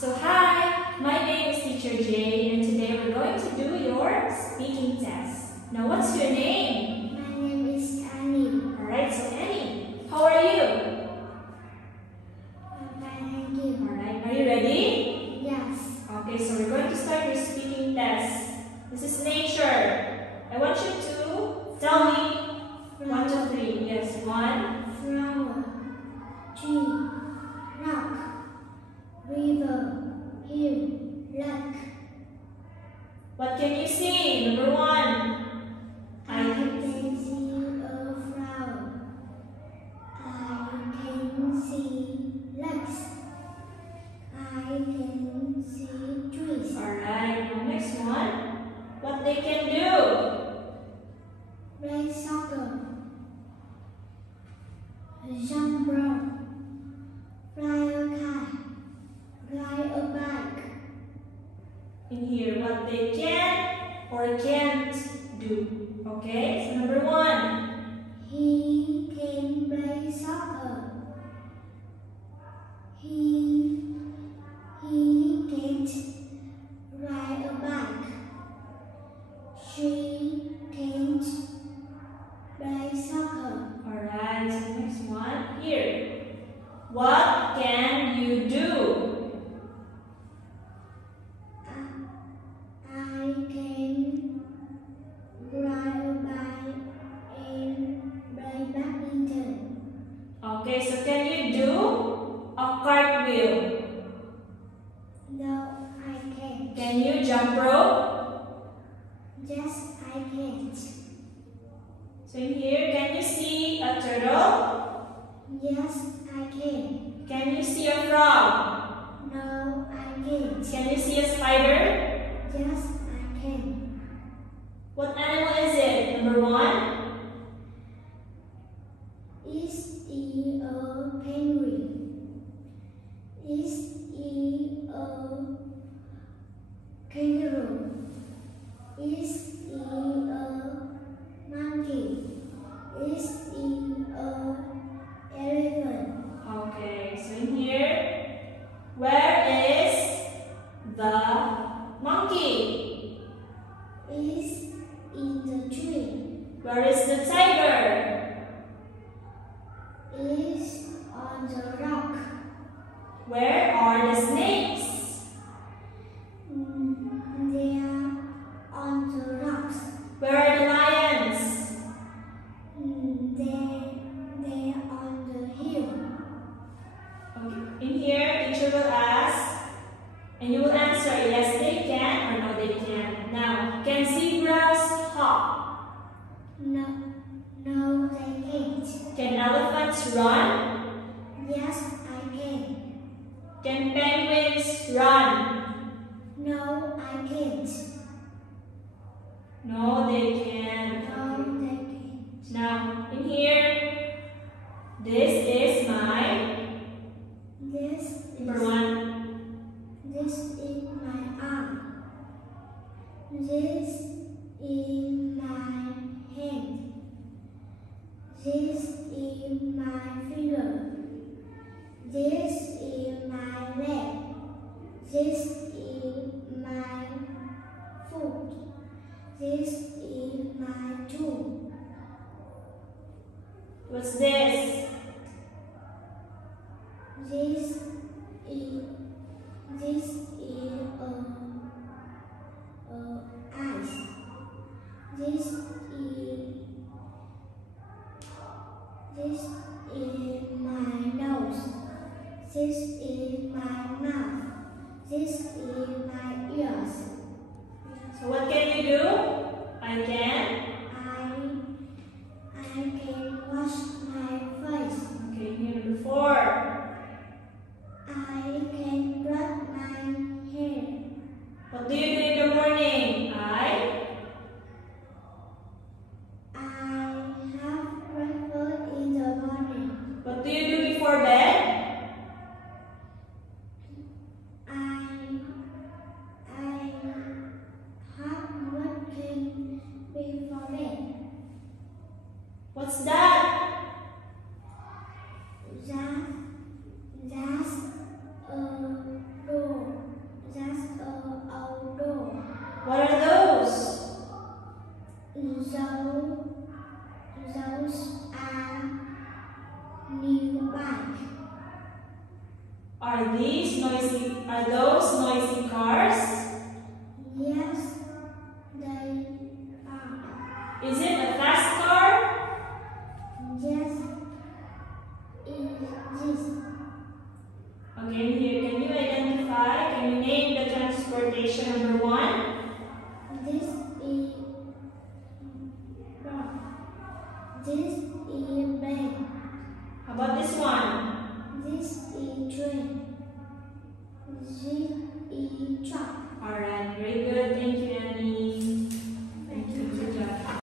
So hi, my name is Teacher Jay, and today we're going to do your speaking test. Now what's your name? My name is Annie. Alright, so Annie, how are you? I'm fine, thank you. Alright, are you ready? Yes. Okay, so we're going to start your speaking test. This is nature. I want you to tell me 1, 2, 3. Yes, 1. Flower, tree, rock, river, hill, lake. What can you see? Number 1. I can see a flower. I can see lakes. I can see trees. Alright, the next one. What they can do? Play soccer, jump rope, fly a kite, ride a bike. In here, what they can or can't do. Okay, so number 1. He can play soccer. He can't ride a bike. She can't play soccer. Alright, so next one. Here. What can you do? I can ride a bike and play badminton. Okay, so can you do a cartwheel? No, I can't. Can you jump rope? Yes, I can't. So in here, can you see a turtle? Yes, I can. Can you see a frog? No, I can't. Can you see a spider? Yes, I can. What animal is it? Number 1. Is he a penguin? Is he a kangaroo? Is he a monkey? Is he a elephant? Okay, so in here, where is the monkey? Is in the tree? Where is the tiger? Is on the rock? Where are the snakes? They are on the rocks. Where are the lions? They are on the hill. Okay, in here, teacher will ask, and you will answer yes they can or no they can. Now, can zebras hop? No, they can't. Can elephants run? Yes, I can. Can penguins run? No, I can't. No, they can't. No, they can't. Now, in here, this is my number 1. This is my arm. This is my hand. This is my finger. This is my leg. This is my foot. This is my toe. What's this? This is eyes. This is my nose. This is my mouth. This is my ears. So what can you do? I can wash my face. Okay, here number 4. I can brush my hair. What do you do in the morning? I have breakfast in the morning. What do you do before bed? I have working before bed. What's that? That's a door. Are those noisy cars? Yes, they are. Is it a fast car? Yes, it is. Okay, here, can you identify, can you name the transportation number 1? This is rock. This is bed. How about this one? This is train. This is truck. Alright, very good, thank you.